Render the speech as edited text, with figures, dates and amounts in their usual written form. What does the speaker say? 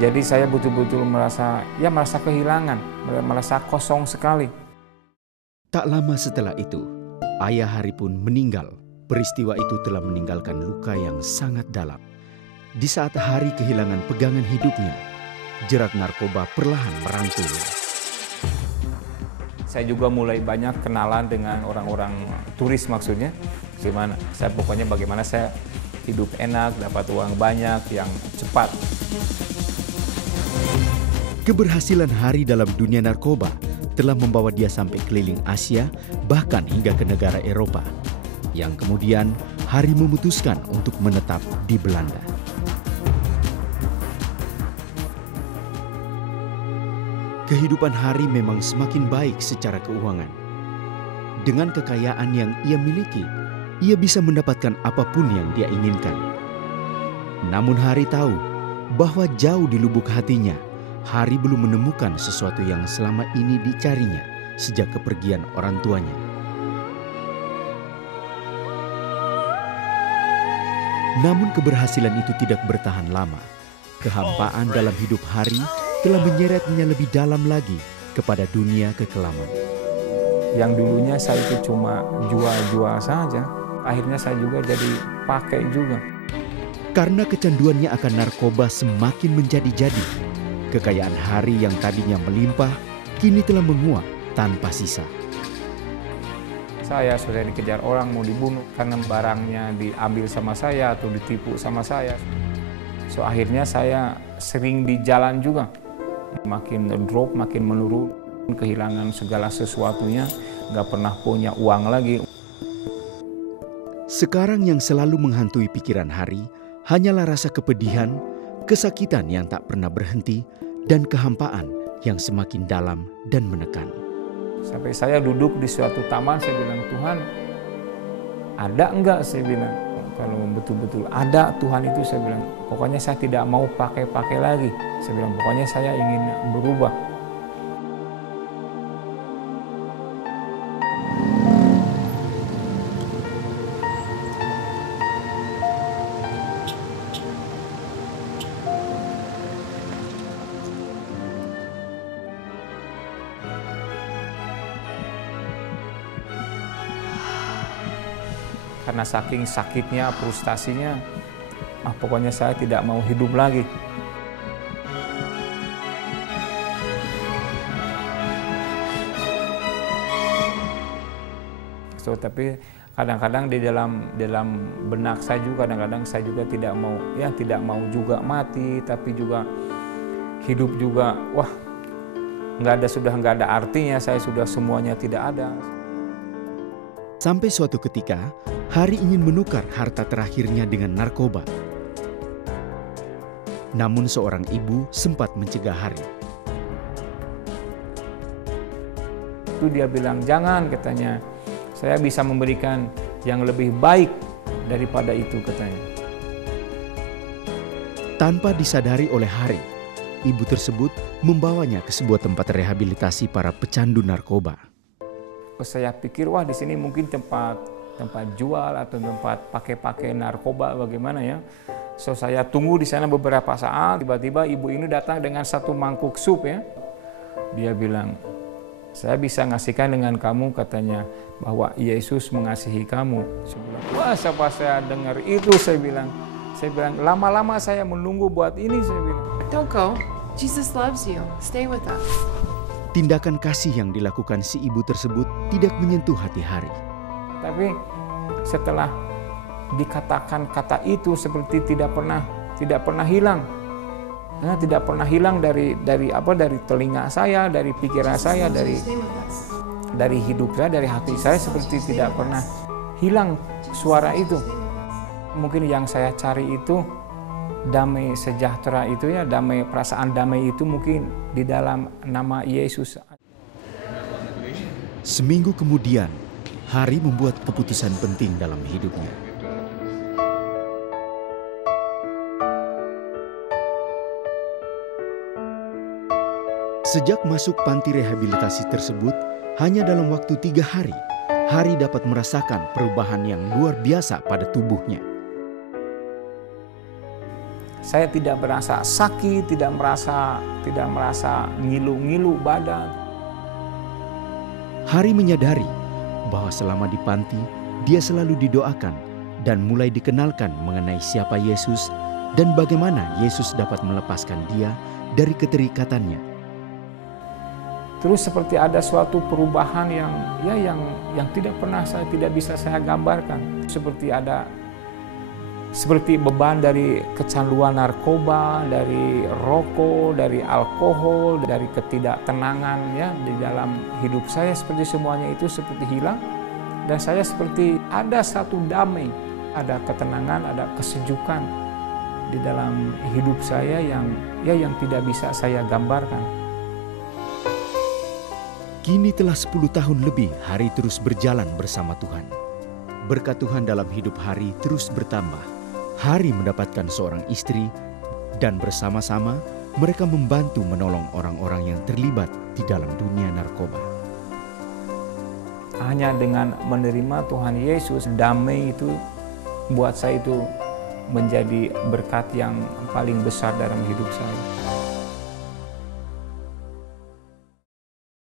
Jadi saya betul-betul merasa kehilangan, merasa kosong sekali. Tak lama setelah itu, ayah Hari pun meninggal. Peristiwa itu telah meninggalkan luka yang sangat dalam. Di saat Hari kehilangan pegangan hidupnya, jerat narkoba perlahan merangkul. Saya juga mulai banyak kenalan dengan orang-orang turis maksudnya. Bagaimana saya hidup enak, dapat uang banyak, yang cepat. Keberhasilan Hari dalam dunia narkoba telah membawa dia sampai keliling Asia, bahkan hingga ke negara Eropa. Yang kemudian Hari memutuskan untuk menetap di Belanda. Kehidupan Hari memang semakin baik secara keuangan. Dengan kekayaan yang ia miliki, ia bisa mendapatkan apapun yang dia inginkan. Namun Hari tahu bahwa jauh di lubuk hatinya, Hari belum menemukan sesuatu yang selama ini dicarinya sejak kepergian orang tuanya. Namun keberhasilan itu tidak bertahan lama. Kehampaan dalam hidup Hari telah menyeretnya lebih dalam lagi kepada dunia kekelaman. Yang dulunya saya itu cuma jual-jual saja, akhirnya saya juga jadi pakai juga. Karena kecanduannya akan narkoba semakin menjadi-jadi, kekayaan Hari yang tadinya melimpah, kini telah menguap tanpa sisa. Saya sudah dikejar orang mau dibunuh karena barangnya diambil sama saya atau ditipu sama saya. So akhirnya saya sering di jalan juga. Makin drop, makin menurun, kehilangan segala sesuatunya, nggak pernah punya uang lagi. Sekarang yang selalu menghantui pikiran Hari hanyalah rasa kepedihan, kesakitan yang tak pernah berhenti, dan kehampaan yang semakin dalam dan menekan. Sampai saya duduk di suatu taman, saya bilang, Tuhan, ada enggak? Saya bilang, kalau betul-betul ada Tuhan itu, saya bilang, pokoknya saya tidak mau pakai-pakai lagi. Saya bilang, pokoknya saya ingin berubah. Karena saking sakitnya, frustasinya, pokoknya saya tidak mau hidup lagi. Tapi kadang-kadang di dalam benak saya juga, kadang-kadang saya juga tidak mau juga mati, tapi juga hidup juga, sudah nggak ada artinya, saya sudah semuanya tidak ada. Sampai suatu ketika, Hari ingin menukar harta terakhirnya dengan narkoba. Namun seorang ibu sempat mencegah Hari. Itu dia bilang, jangan, katanya. Saya bisa memberikan yang lebih baik daripada itu, katanya. Tanpa disadari oleh Hari, ibu tersebut membawanya ke sebuah tempat rehabilitasi para pecandu narkoba. Saya pikir, di sini mungkin tempat jual atau tempat pakai narkoba, bagaimana ya. So saya tunggu di sana beberapa saat, tiba-tiba ibu ini datang dengan satu mangkuk sup ya. Dia bilang, saya bisa ngasihkan dengan kamu, katanya, bahwa Yesus mengasihi kamu. Saya bilang, siapa saya dengar itu, saya bilang, lama-lama saya menunggu buat ini, saya bilang. Don't go, Jesus loves you, stay with us. Tindakan kasih yang dilakukan si ibu tersebut tidak menyentuh hati Hari. Tapi setelah dikatakan kata itu seperti tidak pernah hilang. Tidak pernah hilang dari telinga saya, dari pikiran saya, dari hidup saya, dari hati saya, seperti tidak pernah hilang suara itu. Mungkin yang saya cari itu damai sejahtera itu ya, perasaan damai itu mungkin di dalam nama Yesus. Seminggu kemudian, Hari membuat keputusan penting dalam hidupnya. Sejak masuk panti rehabilitasi tersebut, hanya dalam waktu 3 hari, Hari dapat merasakan perubahan yang luar biasa pada tubuhnya. Saya tidak merasa sakit, tidak merasa ngilu-ngilu badan. Hari menyadari bahwa selama di panti, dia selalu didoakan dan mulai dikenalkan mengenai siapa Yesus dan bagaimana Yesus dapat melepaskan dia dari keterikatannya. Terus seperti ada suatu perubahan yang tidak bisa saya gambarkan. Seperti beban dari kecanduan narkoba, dari rokok, dari alkohol, dari ketidaktenangan ya di dalam hidup saya, seperti semuanya itu seperti hilang, dan saya seperti ada satu damai, ada ketenangan, ada kesejukan di dalam hidup saya yang tidak bisa saya gambarkan. Kini telah 10 tahun lebih Hari terus berjalan bersama Tuhan. Berkat Tuhan dalam hidup Hari terus bertambah. Hari mendapatkan seorang istri dan bersama-sama mereka membantu menolong orang-orang yang terlibat di dalam dunia narkoba. Hanya dengan menerima Tuhan Yesus, damai itu buat saya itu menjadi berkat yang paling besar dalam hidup saya.